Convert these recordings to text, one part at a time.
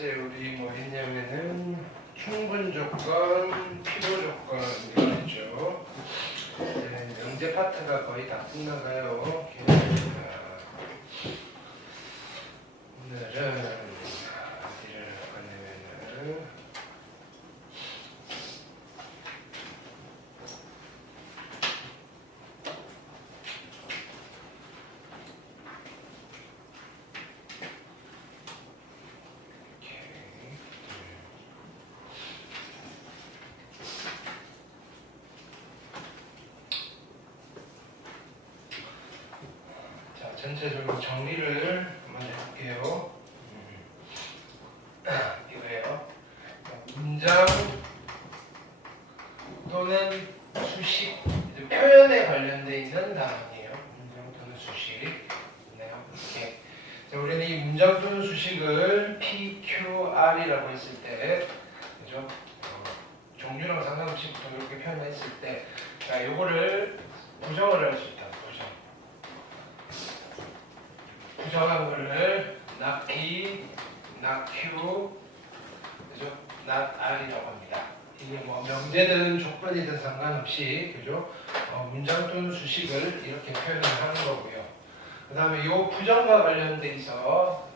번째 우리 뭐 했냐면은 충분 조건, 필요 조건 이거 했죠. 네, 명제 파트가 거의 다 끝나가요. 오늘은 어디를 가냐면은 전체적으로 정리를 한번 해볼게요. 이거예요. 문장 또는 수식, 표현에 관련되어 있는 단어예요. 문장 또는 수식. 네, 이렇게. 자, 우리는 이 문장 또는 수식을 PQR이라고 했을 때, 그죠? 종류랑 상관없이 보통 이렇게 표현했을 때, 자, 요거를 부정을 할 수 있다. 부정한 거를 not P, not Q, 그죠? not R이라고 합니다. 이게 뭐 명제든 조건이든 상관없이, 그죠? 문장 또는 수식을 이렇게 표현을 하는 거고요. 그 다음에 이 부정과 관련돼 있어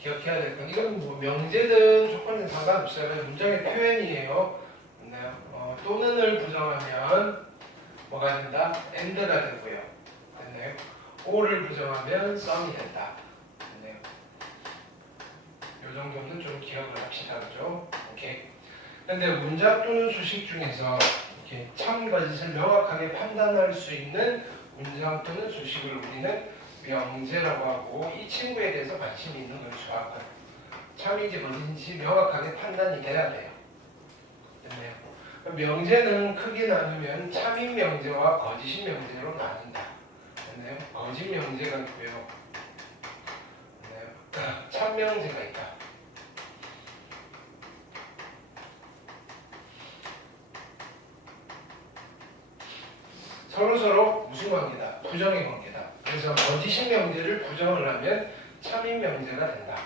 기억해야 될 건 이건 뭐 명제든 조건이든 상관없어요. 문장의 표현이에요. 네. 또는을 부정하면 뭐가 된다? and가 되고요. 됐나요? or를 부정하면 some이 된다. 됐네요. 이 정도는 좀 기억을 합시다. 그죠? 오케이. 근데 문장 또는 수식 중에서 이렇게 참 거짓을 명확하게 판단할 수 있는 문장 또는 수식을 우리는 명제라고 하고, 이 친구에 대해서 관심이 있는 거죠. 참인지 거짓인지 명확하게 판단이 돼야 돼요. 됐네요. 명제는 크게 나누면 참인 명제와 거짓인 명제로 나눈다. 됐네요. 거짓 명제가 있고요. 됐네요. 참 명제가 있다. 서로서로 무슨 관계다? 부정의 관계다. 그래서 거짓인 명제를 부정을 하면 참인 명제가 된다.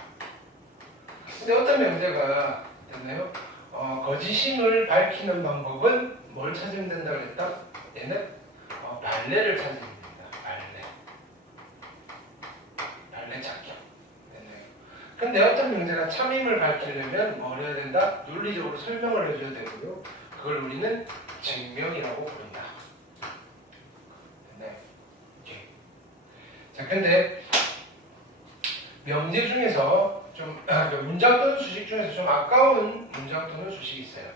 근데 어떤 명제가 됐나요? 거짓임을 밝히는 방법은 뭘 찾으면 된다고 그랬다? 얘는 발레를 찾으면 됩니다. 발레 찾기. 됐나요? 근데 어떤 명제가 참임을 밝히려면 뭘 해야 된다? 논리적으로 설명을 해줘야 되고요. 그걸 우리는 증명이라고 부른다. 됐나요? 오케이. 자, 근데 명제 중에서 좀 문장 또는 수식 중에서 좀 아까운 문장 또는 수식이 있어요.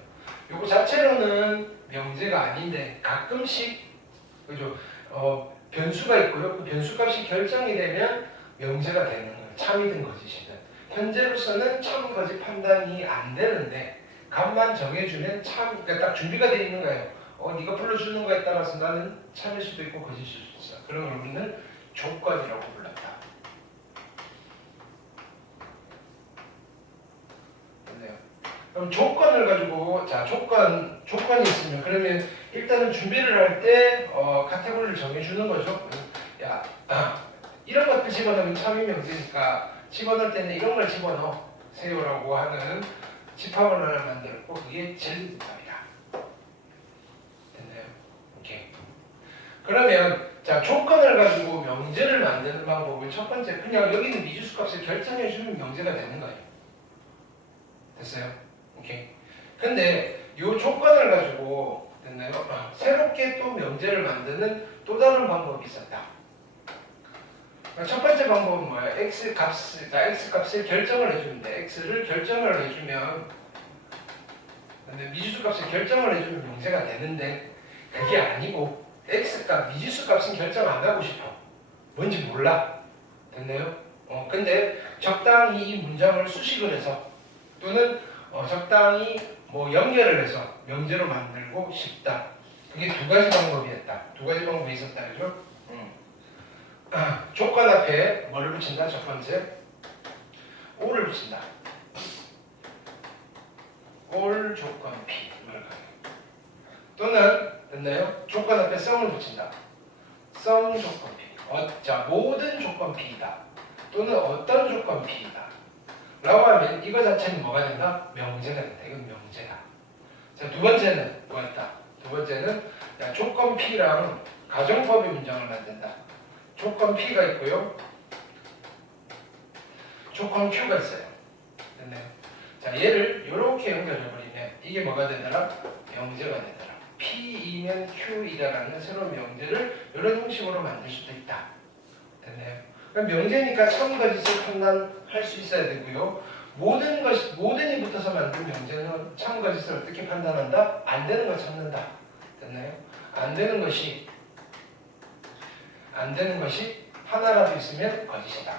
요거 자체로는 명제가 아닌데 가끔씩, 그죠? 변수가 있고요. 그 변수값이 결정이 되면 명제가 되는 거예요. 참이든 거짓이든. 현재로서는 참 거짓 판단이 안 되는데 값만 정해주면 참, 그러니까 딱 준비가 되어 있는 거예요. 네가 불러주는 거에 따라서 나는 참일 수도 있고 거짓일 수도 있어. 그런 걸 우리는 조건이라고 불렀다. 그럼 조건을 가지고, 자, 조건이 있으면, 그러면 일단은 준비를 할 때 카테고리를 정해주는 거죠. 야, 이런 것들 집어넣으면 참이 명제니까 집어넣을 때는 이런 걸 집어넣으세요라고 하는 집합을 하나 만들었고, 그게 진집합이다. 됐나요? 오케이. 그러면 자, 조건을 가지고 명제를 만드는 방법은 첫 번째, 그냥 여기 있는 미지수 값을 결정해주면 명제가 되는 거예요. 됐어요? 오케이. 근데 이 조건을 가지고, 됐나요? 새롭게 또 명제를 만드는 또 다른 방법이 있었다. 첫 번째 방법은 뭐예요? x 값을 결정을 해주면 돼. x를 결정을 해주면, 근데 미지수 값을 결정을 해주면 명제가 되는데, 그게 아니고 x 값, 미지수 값은 결정 안 하고 싶어. 뭔지 몰라. 됐나요? 근데 적당히 이 문장을 수식을 해서, 또는 적당히 뭐 연결을 해서 명제로 만들고 싶다. 그게 두 가지 방법이었다. 두 가지 방법이 있었다. 그죠? 조건 앞에 뭐를 붙인다? 첫 번째, or를 붙인다. or 조건 P. 또는, 됐나요? 조건 앞에 some을 붙인다. some 조건 P. 자, 모든 조건 P이다. 또는 어떤 조건 P이다. 라고 하면 이거 자체는 뭐가 된다? 명제가 된다. 이건 명제다. 자, 두 번째는 뭐였다? 두 번째는 조건 P랑 가정법의 문장을 만든다. 조건 P가 있고요. 조건 Q가 있어요. 됐나요? 자, 얘를 이렇게 연결해버리면 이게 뭐가 되더라? 명제가 되더라. P이면 Q이다라는 새로운 명제를 이런 형식으로 만들 수도 있다. 됐나요? 그럼 명제니까 참거짓을 판단할 수 있어야 되고요. 모든이 붙어서 만든 명제는 참거짓을 어떻게 판단한다? 안 되는 거 찾는다. 됐나요? 안 되는 것이 하나라도 있으면 거짓이다.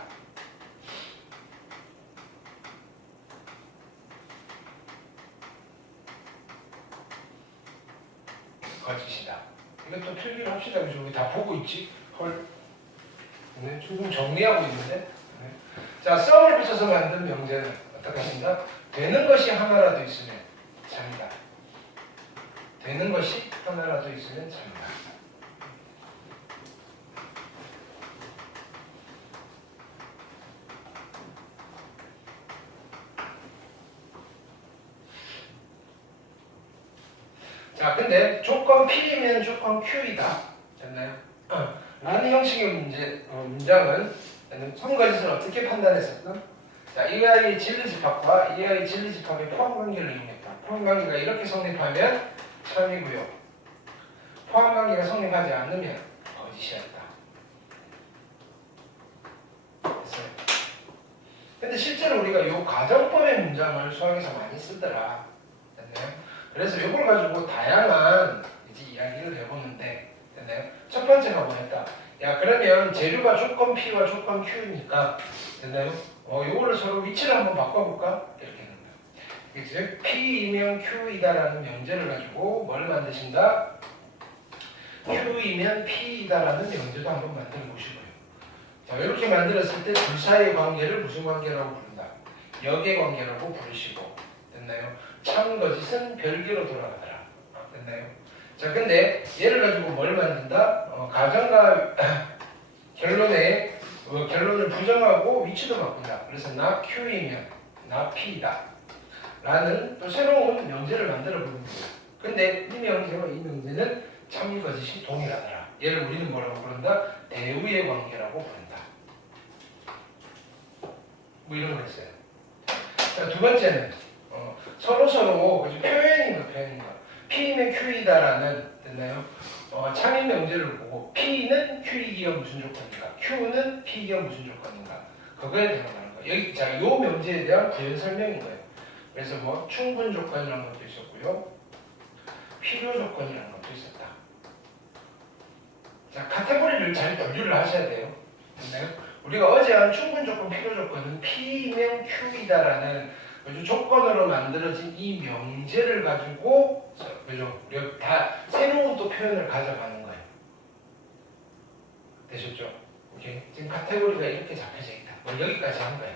거짓이다. 이것도 필기를 합시다. 그죠? 우리 다 보고 있지? 헐. 네, 충분 정리하고 있는데. 네. 자, 썸을 붙여서 만든 명제는 어떻게 하신다? 되는 것이 하나라도 있으면 참이다. 되는 것이 하나라도 있으면 참이다. 자, 근데 조건 P면 조건 Q이다. 됐나요? 라는 형식의 문장은 선거짓을 어떻게 판단했었나? 자, 이 아이의 진리집합과 이 아이의 진리집합의 포함관계를 이용했다. 포함관계가 이렇게 성립하면 참이고요. 포함관계가 성립하지 않으면 거짓이었다. 됐어요. 근데 실제로 우리가 이 가정법의 문장을 수학에서 많이 쓰더라. 됐나요? 그래서 이걸 가지고 다양한 이제 이야기를 해보는데, 됐나요? 첫 번째가 뭐였다? 야, 그러면 재료가 조건 P와 조건 Q니까, 됐나요? 이거를 서로 위치를 한번 바꿔볼까? 이렇게 하는 거예요. 즉, P이면 Q이다라는 명제를 가지고 뭘 만드신다? Q이면 P이다라는 명제도 한번 만들어 보시고요. 자, 이렇게 만들었을 때 둘 사이의 관계를 무슨 관계라고 부른다? 역의 관계라고 부르시고, 됐나요? 참거짓은 별개로 돌아가더라. 됐나요? 자, 근데 얘를 가지고 뭘 만든다? 가정과 결론을 부정하고 위치도 바꾼다. 그래서 나 Q이면 나 P이다. 라는 또 새로운 명제를 만들어 보는 거예요. 근데 이 명제와 이 명제는 참거짓이 동일하더라. 얘를 우리는 뭐라고 부른다? 대우의 관계라고 부른다. 뭐 이런 거 있어요. 자, 두 번째는 서로 표현인가 P는 Q이다라는, 됐나요? 참인 명제를 보고 P는 Q이기가 무슨 조건인가, Q는 P기가 무슨 조건인가, 그거에 대응하는 거예요. 여기 자, 요 명제에 대한 부연 설명인 거예요. 그래서 뭐 충분 조건이라는 것도 있었고요, 필요 조건이라는 것도 있었다. 자, 카테고리를 잘 분류를 하셔야 돼요. 됐나요? 우리가 어제 한 충분 조건, 필요 조건은 P면 Q이다라는 조건으로 만들어진 이 명제를 가지고 우리가 다 새로운 또 표현을 가져가는 거예요. 되셨죠? 오케이. 지금 카테고리가 이렇게 잡혀져 있다. 뭐 여기까지 한 거예요.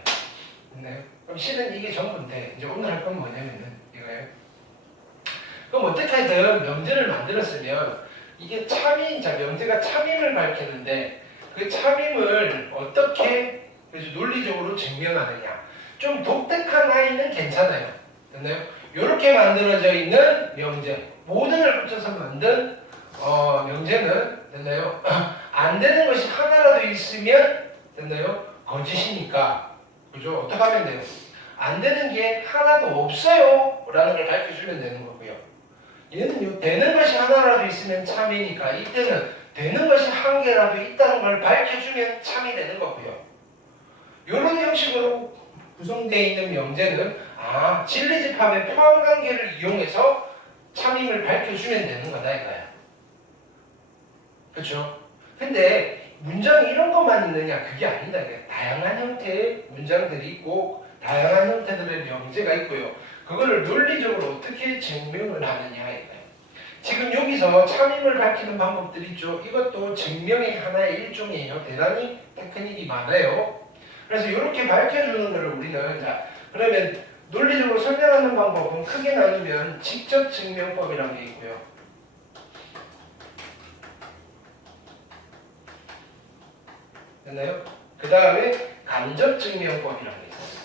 네. 그럼 실은 이게 전부인데 이제 오늘 할 건 뭐냐면은 이거예요. 그럼 어떻게든 명제를 만들었으면 이게 명제가 참임을 밝히는데 그 참임을 어떻게 논리적으로 증명하느냐. 좀 독특한 아이는 괜찮아요. 됐나요? 이렇게 만들어져 있는 명제, 모든을 합쳐서 만든 명제는, 됐나요? 안 되는 것이 하나라도 있으면, 됐나요? 거짓이니까, 그죠? 어떻게 하면 돼요? 안 되는 게 하나도 없어요 라는 걸 밝혀주면 되는 거고요. 얘는요, 되는 것이 하나라도 있으면 참이니까 이때는 되는 것이 한 개라도 있다는 걸 밝혀주면 참이 되는 거고요. 이런 형식으로 구성되어 있는 명제는 진리집합의 포함관계를 이용해서 참임을 밝혀주면 되는 거다 이거야. 그렇죠? 근데 문장이 이런 것만 있느냐? 그게 아니다. 다양한 형태의 문장들이 있고 다양한 형태들의 명제가 있고요. 그거를 논리적으로 어떻게 증명을 하느냐 이거예요. 지금 여기서 참임을 밝히는 방법들이 있죠. 이것도 증명의 하나의 일종이에요. 대단히 테크닉이 많아요. 그래서 이렇게 밝혀주는 것을 우리는 그러면 논리적으로 설명하는 방법은 크게 나누면 직접 증명법이라는 게 있고요. 됐나요? 그 다음에 간접 증명법이라는 게 있어요.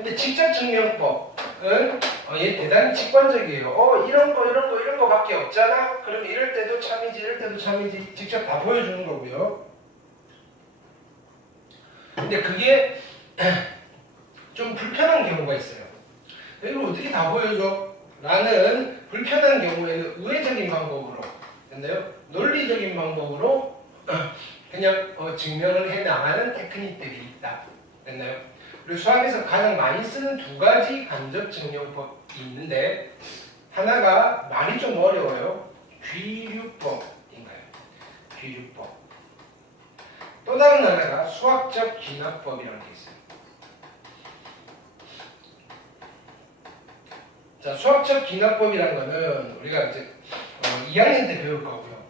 근데 직접 증명법은 얘 대단히 직관적이에요. 이런 거 밖에 없잖아? 그럼 이럴 때도 참이지, 이럴 때도 참이지. 직접 다 보여주는 거고요. 근데 그게 좀 불편한 경우가 있어요. 이걸 어떻게 다 보여줘? 라는 불편한 경우에는 우회적인 방법으로, 근데요, 논리적인 방법으로 그냥 증명을 해 나가는 테크닉들이 있다. 됐나요? 그리고 수학에서 가장 많이 쓰는 두 가지 간접 증명법이 있는데, 하나가 말이 좀 어려워요. 귀류법인가요? 귀류법. 또 다른 하나가 수학적 귀납법이라는 게 있어요. 자, 수학적 귀납법이라는 거는 우리가 이제 2학년 때 배울 거고요.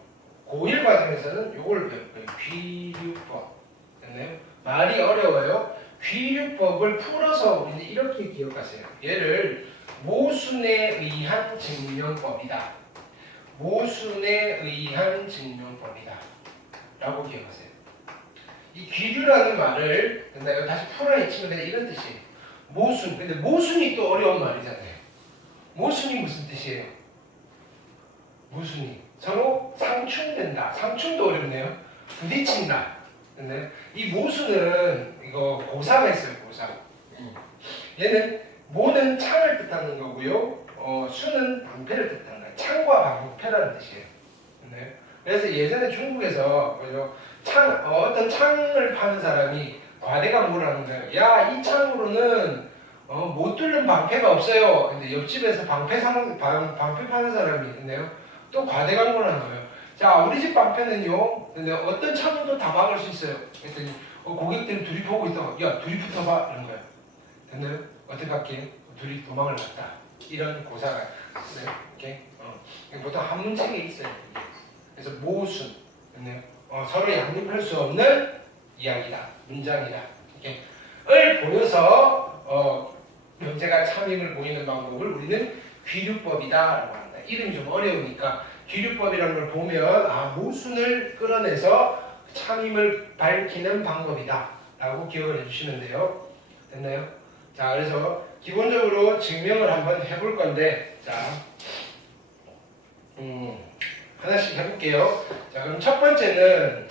고1 과정에서는 요걸 배울 거예요. 귀류법. 됐나요? 말이 어려워요. 귀류법을 풀어서 우리는 이렇게 기억하세요. 얘를 모순에 의한 증명법이다. 모순에 의한 증명법이다. 라고 기억하세요. 이 귀류라는 말을, 됐나요? 다시 풀어헤치면 그냥 이런 뜻이에요. 모순. 근데 모순이 또 어려운 말이잖아요. 모순이 무슨 뜻이에요? 모순이 서로 상충된다. 상충도 어렵네요. 부딪힌다. 근데 이 모순은 이거 고사가 있어요. 고사. 얘는 모는 창을 뜻하는 거고요. 수는 방패를 뜻하는 거예요. 창과 방패라는 뜻이에요. 네. 그래서 예전에 중국에서 어떤 창을 파는 사람이 과대가 뭐라는 거예요. 야, 이 창으로는 못 뚫는 방패가 없어요. 근데 옆집에서 방패 파는 사람이 있네요. 또 과대 광고를 하는 거예요. 자, 우리 집 방패는요. 근데 어떤 창문도 다 막을 수 있어요. 그랬더니 고객들이 둘이 보고 있다가 야, 둘이 붙어봐 이런 거예요. 됐나요? 어떻게 할게? 둘이 도망을 갔다. 이런 고사가 네, 이렇게 보통 한 문책에 있어요. 그래서 모순, 됐나요? 서로 양립할 수 없는 이야기다, 문장이다. 이렇게 을 보여서 명제가 참임을 보이는 방법을 우리는 귀류법이다라고 합니다. 이름이 좀 어려우니까 귀류법이라는 걸 보면 모순을 끌어내서 참임을 밝히는 방법이다라고 기억을 해주시면 돼요. 됐나요? 자, 그래서 기본적으로 증명을 한번 해볼 건데, 자, 하나씩 해볼게요. 자, 그럼 첫 번째는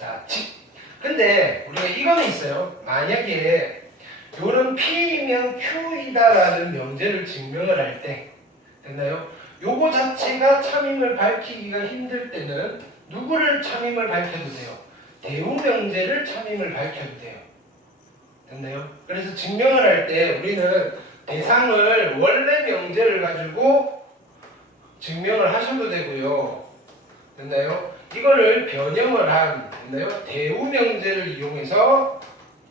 근데 우리가 이거는 있어요. 만약에 요런 P이면 Q이다라는 명제를 증명을 할 때, 됐나요? 요거 자체가 참임을 밝히기가 힘들 때는 누구를 참임을 밝혀도 돼요? 대우명제를 참임을 밝혀도 돼요. 됐나요? 그래서 증명을 할 때 우리는 대상을 원래 명제를 가지고 증명을 하셔도 되고요. 됐나요? 이거를 변형을 한, 됐나요? 대우명제를 이용해서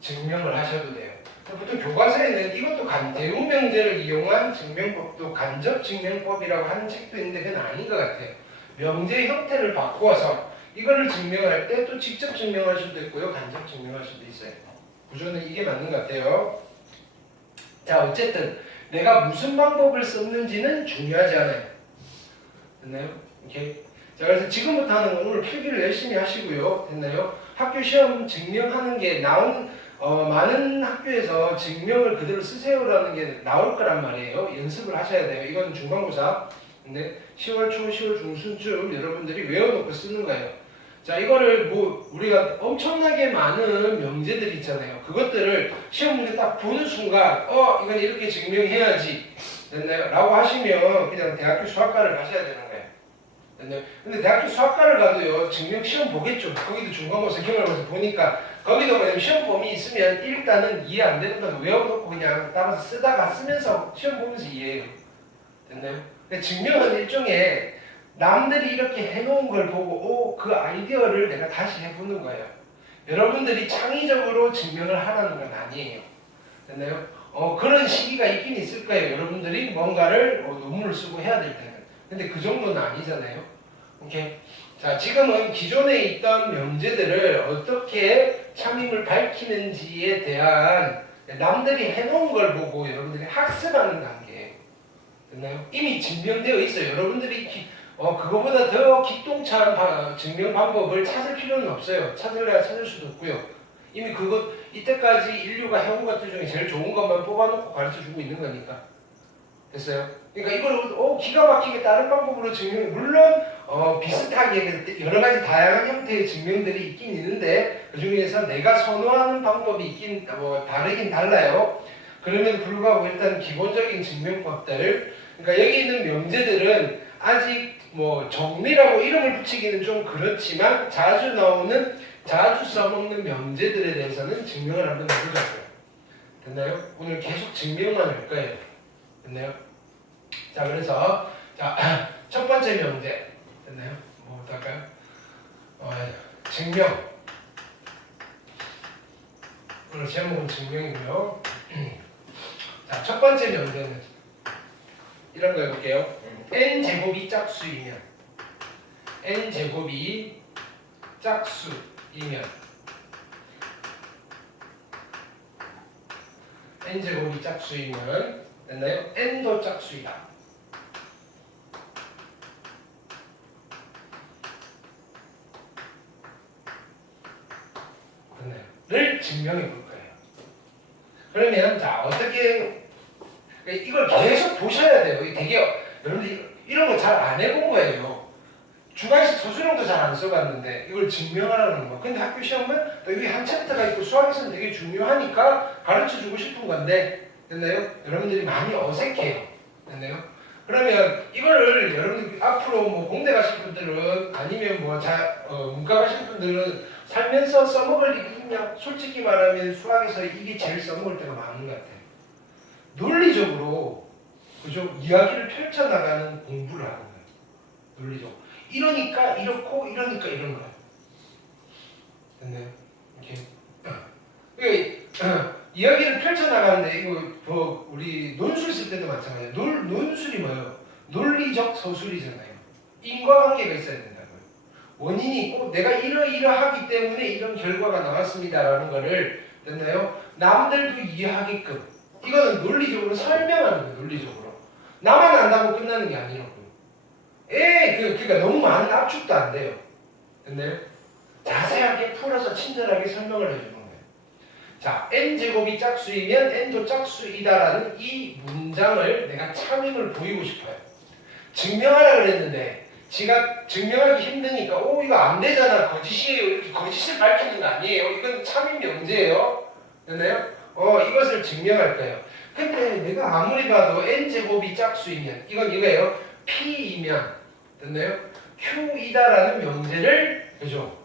증명을 하셔도 돼요. 보통 교과서에는 이것도 대우명제를 이용한 증명법도 간접증명법이라고 하는 책도 있는데 그건 아닌 것 같아요. 명제의 형태를 바꾸어서 이거를 증명할 때 또 직접 증명할 수도 있고요. 간접 증명할 수도 있어요. 구조는 이게 맞는 것 같아요. 자, 어쨌든 내가 무슨 방법을 썼는지는 중요하지 않아요. 됐나요? 오케이. 자, 그래서 지금부터 하는 건 오늘 필기를 열심히 하시고요. 됐나요? 학교 시험 증명하는 게 많은 학교에서 증명을 그대로 쓰세요라는 게 나올 거란 말이에요. 연습을 하셔야 돼요. 이건 중간고사. 근데 10월 초, 10월 중순쯤 여러분들이 외워놓고 쓰는 거예요. 자, 이거를 우리가 엄청나게 많은 명제들 있잖아요. 그것들을 시험 문제 딱 보는 순간 이건 이렇게 증명해야지. 됐나요? 라고 하시면 그냥 대학교 수학과를 가셔야 되는 거예요. 됐나요? 근데 대학교 수학과를 가도요, 증명 시험 보겠죠. 거기도 중간고사, 기말고사 보니까 거기도 뭐냐면 시험 범위 있으면 일단은 이해 안 되는 건 외워놓고 그냥 따라서 쓰다가 쓰면서 시험 보면서 이해해요. 됐나요? 근데 증명은 일종의 남들이 이렇게 해놓은 걸 보고 그 아이디어를 내가 다시 해보는 거예요. 여러분들이 창의적으로 증명을 하라는 건 아니에요. 됐나요? 그런 시기가 있긴 있을 거예요. 여러분들이 뭔가를 논문을 쓰고 해야 될 때는. 근데 그 정도는 아니잖아요. 오케이. 자, 지금은 기존에 있던 명제들을 어떻게 참임을 밝히는지에 대한 남들이 해놓은 걸 보고 여러분들이 학습하는 단계예요. 됐나요? 이미 증명되어 있어요. 여러분들이 그거보다 더 기똥찬 증명 방법을 찾을 필요는 없어요. 찾을래야 찾을 수도 없고요. 이미 그것 이때까지 인류가 해온 것들 중에 제일 좋은 것만 뽑아놓고 가르쳐주고 있는 거니까. 됐어요? 그러니까 이걸 기가 막히게 다른 방법으로 증명, 물론 비슷하게 여러 가지 다양한 형태의 증명들이 있긴 있는데 그 중에서 내가 선호하는 방법이 있긴 다르긴 달라요. 그럼에도 불구하고 일단 기본적인 증명법들, 그러니까 여기 있는 명제들은 아직 정리라고 이름을 붙이기는 좀 그렇지만 자주 써먹는 명제들에 대해서는 증명을 한번 해보자고요. 됐나요? 오늘 계속 증명만 할 거예요. 됐나요? 자, 그래서 첫 번째 명제 됐나요? 뭐부터 할까요? 증명. 오늘 제목은 증명이고요. 자, 첫 번째 명제는 이런 거 해볼게요. n제곱이 짝수이면 n제곱이 짝수이면 n제곱이 짝수이면 됐나요? n도 짝수이다. 됐나요? 를 증명해 볼 거예요. 그러면 자 어떻게 이걸 계속 보셔야 돼요. 되게 여러분들 이런 거 잘 안 해본 거예요. 주관식 서술형도 잘 안 써봤는데 이걸 증명하라는 거. 근데 학교 시험은 또 여기 한 챕터가 있고 수학에서는 되게 중요하니까 가르쳐주고 싶은 건데 됐나요? 여러분들이 많이 어색해요. 됐나요? 그러면 이거를 여러분들 앞으로 공대 가실 분들은 아니면 문과 가실 분들은 살면서 써먹을 일이 있냐? 솔직히 말하면 수학에서 이게 제일 써먹을 때가 많은 것 같아요. 논리적으로 그죠? 이야기를 펼쳐나가는 공부를 하는 거예요. 논리적으로. 이러니까 이렇고 이러니까 이런 거예요. 됐나요? 이렇게 이야기를 펼쳐나가는데 이거 우리 논술 쓸 때도 마찬가지예요. 논술이 뭐예요? 논리적 서술이잖아요. 인과관계가 있어야 된다고요. 원인이 있고 내가 이러이러하기 때문에 이런 결과가 나왔습니다라는 거를 됐나요? 남들도 이해하게끔 이거는 논리적으로 설명하는 거예요. 논리적으로. 나만 안다고 끝나는 게 아니라고요. 그러니까 너무 많은 압축도 안 돼요. 됐나요? 자세하게 풀어서 친절하게 설명을 해주는 거예요. 자, n제곱이 짝수이면 n도 짝수이다라는 이 문장을 내가 참임을 보이고 싶어요. 증명하라 그랬는데 지가 증명하기 힘드니까 이거 안 되잖아. 거짓이에요. 이렇게 거짓을 밝히는 거 아니에요. 이건 참임 명제예요. 됐나요? 이것을 증명할 거예요. 근데 내가 아무리 봐도 n제곱이 짝수이면 이건 이거예요. p이면 됐나요? q이다라는 명제를 그죠?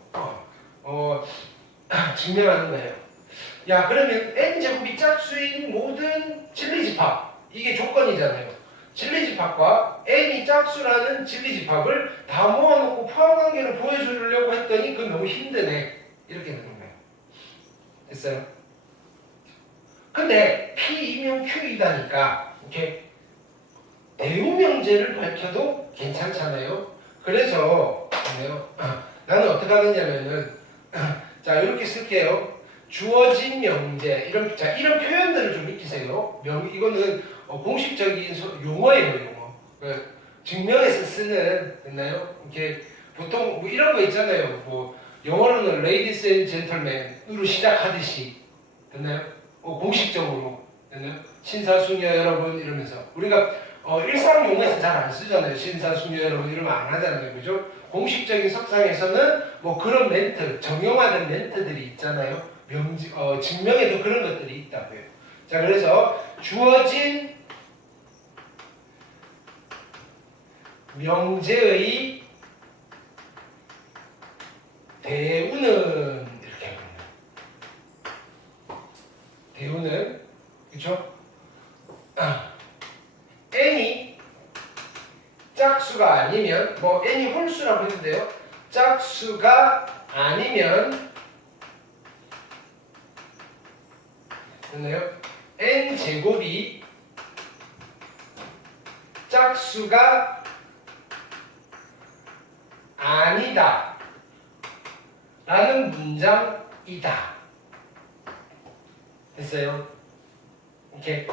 증명하는 거예요. 야, 그러면 n제곱이 짝수인 모든 진리집합 이게 조건이잖아요. 진리집합과 n이 짝수라는 진리집합을 다 모아놓고 포함관계를 보여주려고 했더니 그건 너무 힘드네. 이렇게 되는 거예요. 됐어요? 근데 P이면 Q이다니까 이렇게 대우명제를 밝혀도 괜찮잖아요. 그래서 나는 어떻게 하느냐면은 자 이렇게 쓸게요. 주어진 명제 이런 표현들을 좀 익히세요. 이거는 공식적인 용어예요. 용어. 증명에서 쓰는 됐나요? 이렇게 보통 이런 거 있잖아요. 영어로는 ladies and gentlemen으로 시작하듯이 됐나요? 공식적으로 됐나요? 신사숙녀 여러분 이러면서 우리가 일상 용어에서 잘 안 쓰잖아요. 신사숙녀 여러분 이러면 안 하잖아요. 그죠? 공식적인 석상에서는 그런 멘트, 정형화된 멘트들이 있잖아요. 증명에도 그런 것들이 있다고요. 자, 그래서 주어진 명제의 대우는 이렇게 합니다. 대우는 그렇죠? n이 짝수가 아니면 n이 홀수라고 했는데요. 짝수가 아니면 됐나요? n제곱이 짝수가 아니다 라는 문장이다. 됐어요? 오케이.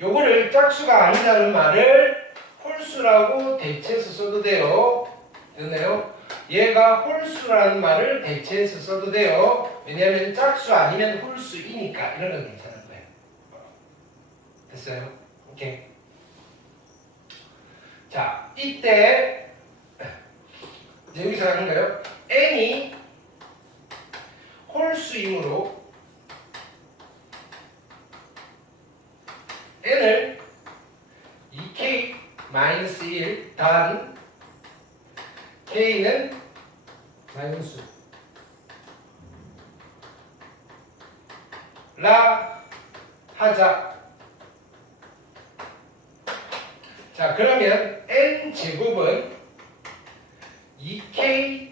요거를 짝수가 아니다는 말을 홀수라고 대체해서 써도 돼요. 됐나요? 얘가 홀수라는 말을 대체해서 써도 돼요. 왜냐하면 짝수 아니면 홀수이니까. 이런 건 괜찮은 거예요. 됐어요? 오케이. 자, 이때 여기서 하는 거예요. n이 홀수이므로 n을 2k-1 더한 k는 마이너스 라 하자. 자, 그러면 n제곱은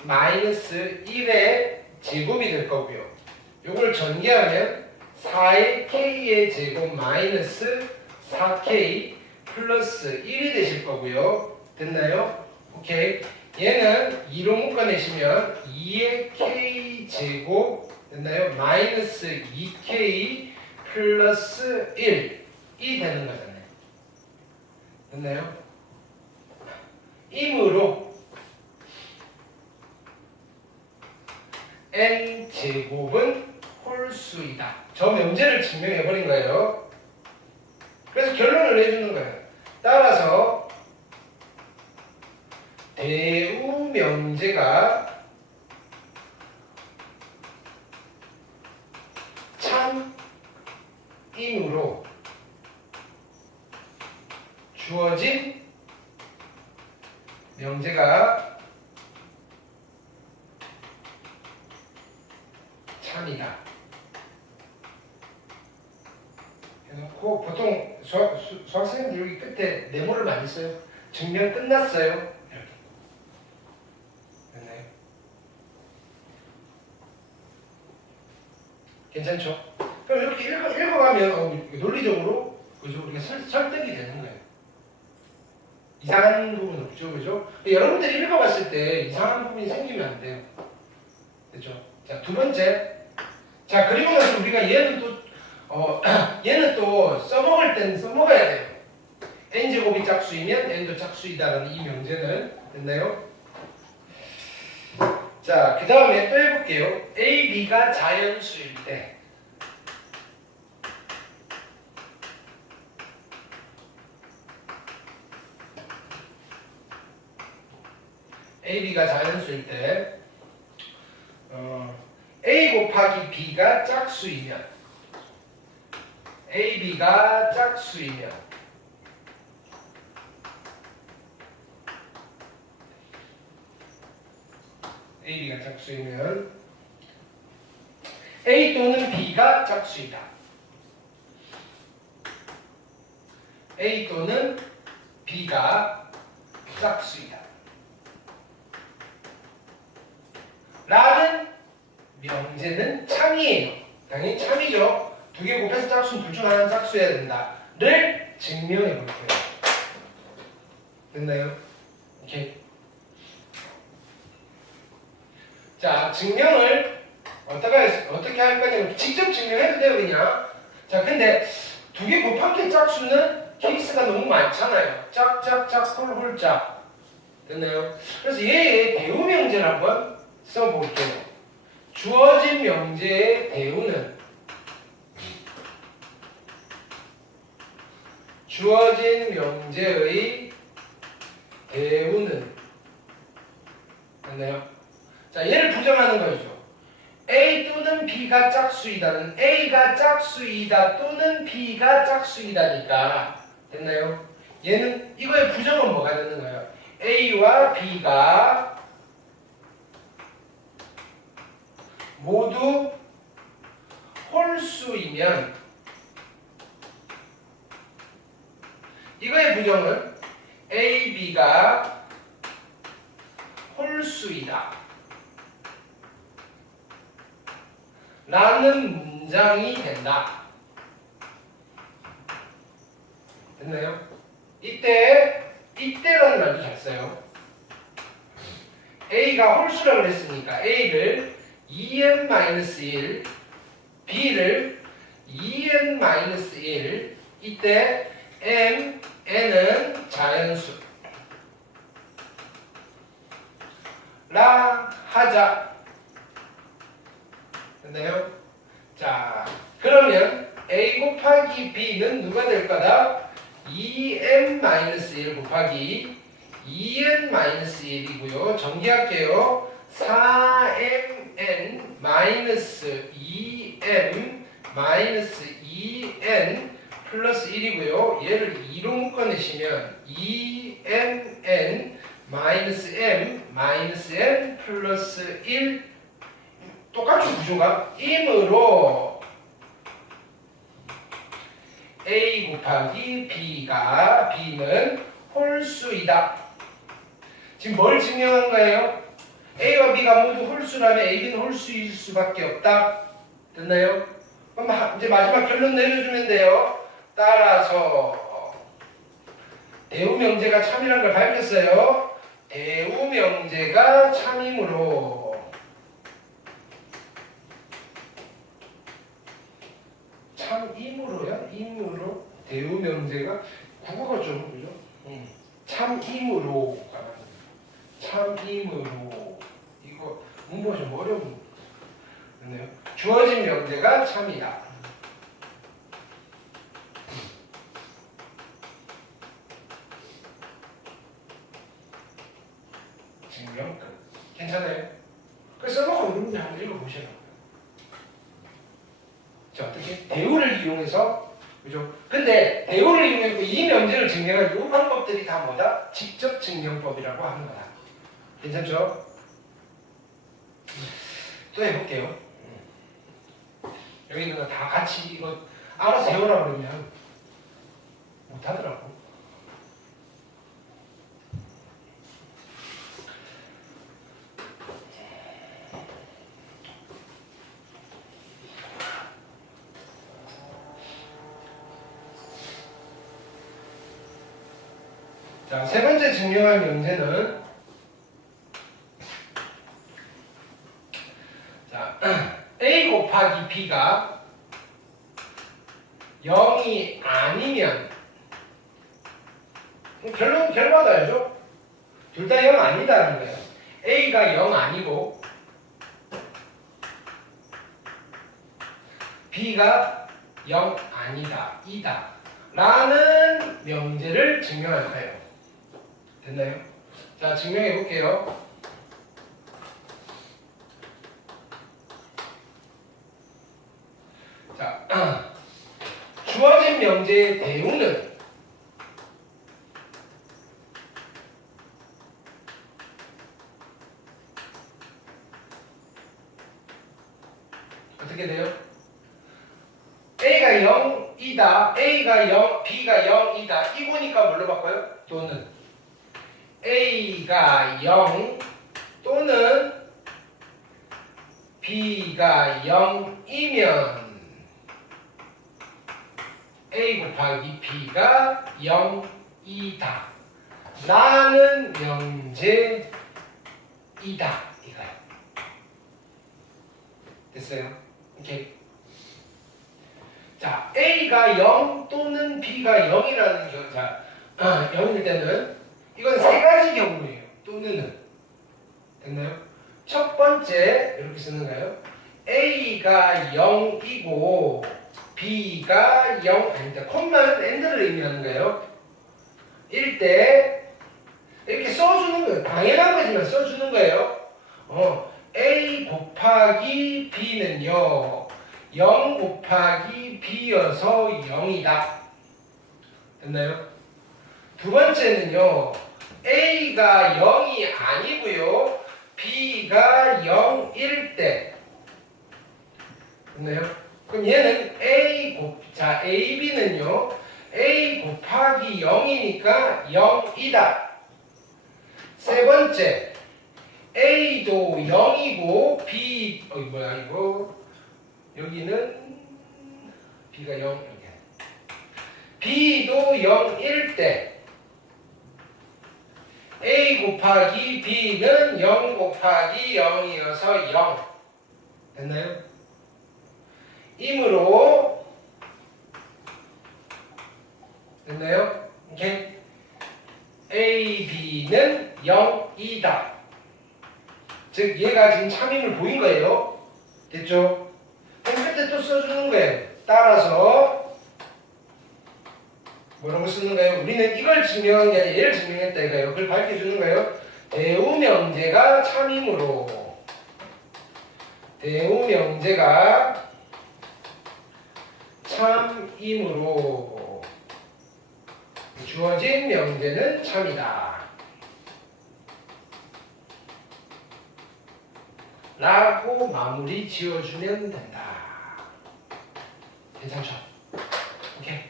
2k-1의 제곱이 될 거고요. 요걸 전개하면 4의 k의 제곱 마이너스 4k 플러스 1이 되실 거고요. 됐나요? 오케이. 얘는 2로 묶어내시면 2의 k 제곱 됐나요? 마이너스 2k 플러스 1이 되는 거잖아요. 됐나요? 이므로 n제곱은 홀수이다. 저 명제를 증명해버린 거예요. 그래서 결론을 내주는 거예요. 따라서 대우 명제가 참이므로 주어진 명제가 참이다. 해놓고 보통 수학생들 여기 끝에 네모를 많이 써요. 증명 끝났어요. 이렇게. 됐나요? 괜찮죠? 그럼 이렇게 읽어가면 논리적으로 그죠? 우리가 설득이 되는 거예요. 이상한 부분 없죠, 그죠? 여러분들이 읽어봤을 때 이상한 부분이 생기면 안 돼요. 됐죠? 자, 두 번째. 자, 그리고 나서 우리가 얘는 또 써먹을 때는 써먹어야 돼요. n제곱이 짝수이면 n도 짝수이다라는 이 명제는. 됐나요? 자, 그 다음에 또 해볼게요. a, b가 자연수일 때 a, b가 자연수일 때 a 곱하기 b가 짝수이면 a, b가 짝수이면 a, b가 짝수이면 a 또는 b가 짝수이다. a 또는 b가 짝수이다. 라는 명제는 참이에요. 당연히 참이죠. 두 개 곱해서 짝수는 둘 중 하나는 짝수여야 된다. 를 증명해 볼게요. 됐나요? 오케이. 자, 증명을 어떻게 할 거냐면 직접 증명해도 돼요, 그냥. 자, 근데 두 개 곱한 개 짝수는 케이스가 너무 많잖아요. 짝짝짝 홀홀짝. 됐나요? 그래서 얘의 대우 명제를 한번 써볼게요. 주어진 명제의 대우는 주어진 명제의 대우는 됐나요? 자, 얘를 부정하는 거죠. A 또는 B가 짝수이다는 A가 짝수이다 또는 B가 짝수이다니까. 됐나요? 얘는 이거의 부정은 뭐가 되는 거예요? A와 B가 모두 홀수이면 이거의 부정은 A, B가 홀수이다 라는 문장이 된다. 됐나요? 이때라는 말도 잘 써요. A가 홀수라고 그랬으니까 A를 2n-1, B를 2n-1, 이때 n은 자연수 하자. 됐나요? 자, 그러면 A 곱하기 B는 누가 될 거다? 2n-1 곱하기 2n-1이고요. 정리할게요. 4m-2m-2n 플러스 1이고요. 얘를 2로 묶어내시면 2mn -m 플러스 1 똑같은 구조가 이므로 A 곱하기 B는 홀수이다. 지금 뭘 증명한 거예요? A와 B가 모두 홀수라면 A, B는 홀수일 수밖에 없다. 됐나요? 그럼 이제 마지막 결론 내려주면 돼요. 따라서 대우명제가 참이라는 걸 밝혔어요. 대우명제가 참이므로 참임으로요? 임으로 대우명제가 국어가 좀 그죠? 참임으로 이거 문법 좀 어려운 거네요. 주어진 명제가 참이다. 증명 끝. 괜찮아요? 그래서 써놓고 있는데 한번 읽어보시라고. 자, 어떻게? 대우를 이용해서, 그죠? 근데 대우를 이용해서 이 명제를 증명할 이 방법들이 다 뭐다? 직접 증명법이라고 하는 거다. 괜찮죠? 또 해볼게요. 여기 있는 거 다 같이 이거 알아서 해오라 그러면 못하더라고. 자, 세 번째 증명할 명제는 자, A 곱하기 B가 0이 아니면 결과도 알죠? 둘 다 0 아니다라는 거예요. A가 0 아니고 B가 0 아니다, 이다 라는 명제를 증명할 거예요. 됐나요? 자, 증명해 볼게요. 자, 주어진 명제의 대우는 어떻게 돼요? A가 0이다, A가 0, B가 0이다. 이거니까 뭘로 바꿔요? 또는 A가 0 또는 B가 0이면 A 곱하기 B가 0이다 라는 명제이다. 이거요. 됐어요? 오케이. 자, A가 0 또는 B가 0이라는 경우, 자, 0일 때는 이건 세 가지 경우예요. 또는은. 됐나요? 첫 번째, 이렇게 쓰는 거예요. A가 0이고 B가 0, 아니다. 콤마는 AND를 의미하는 거예요. 일 때, 이렇게 써주는 거예요. 당연한 거지만 써주는 거예요. A 곱하기 B는요, 0 곱하기 B여서 0이다. 됐나요? 두 번째는요, A가 0이 아니고요, B가 0일 때. 됐나요? 그럼 얘는 AB는요, A 곱하기 0이니까 0이다. 세 번째, A도 0이고, 여기는 B가 0, B도 0일 때, A 곱하기 B는 0 곱하기 0이어서 0. 됐나요? 이므로, 됐나요? 오케이? A, B는 0이다. 즉 얘가 지금 참임을 보인 거예요. 됐죠? 그럼 그때 또 써주는 거예요. 따라서 뭐라고 쓰는 거예요? 우리는 이걸 증명한 게 아니라 얘를 증명했다 이거예요. 그걸 밝혀주는 거예요. 대우명제가 참임으로 대우명제가 참임으로 주어진 명제는 참이다 라고 마무리 지어주면 된다. 괜찮죠? 오케이.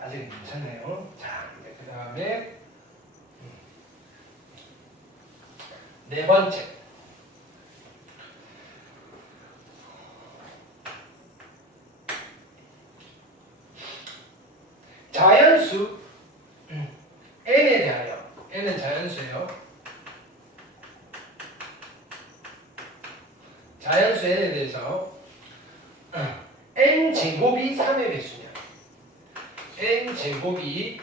아직 괜찮네요. 자, 그 다음에 네 번째. 자연수 n에 대하여 n은 자연수예요. 자연수 n에 대해서 n 제곱이 3의 배수냐 n 제곱이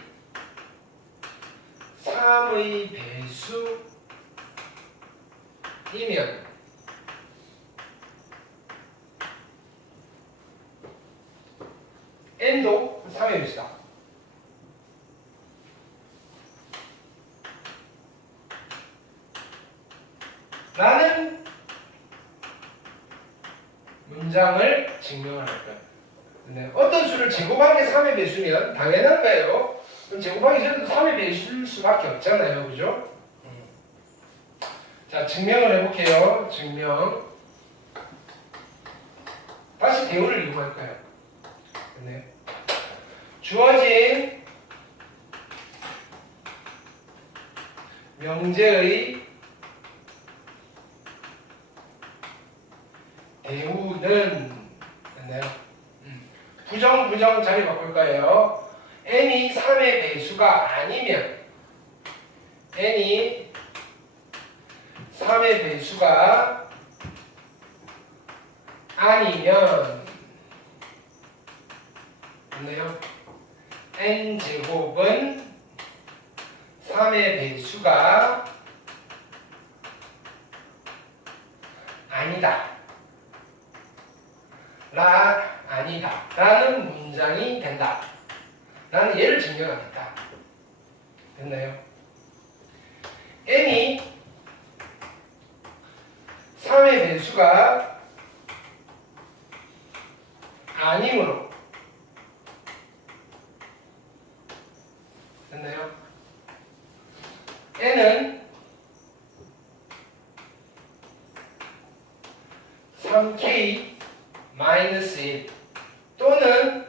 3의 배수이면 n도 3의 배수다. 라는 문장을 증명을 할 거예요. 네. 어떤 수를 제곱한 게 3의 배수면 당연한 거예요. 그럼 제곱하기 전에도 3의 배수일 수밖에 없잖아요. 그죠? 자, 증명을 해볼게요. 증명. 다시 대우를 이용할 거예요. 네. 주어진 명제의 대우는 됐나요? 부정 자리 바꿀 거예요. n이 3의 배수가 아니면 n이 3의 배수가 아니면 됐나요? n제곱은 3의 배수가 아니다. 아니다 라는 문장이 된다. 라는 예를 증명하겠다. 됐나요? n이 3의 배수가 아니므로 됐나요? n은 3k-1 또는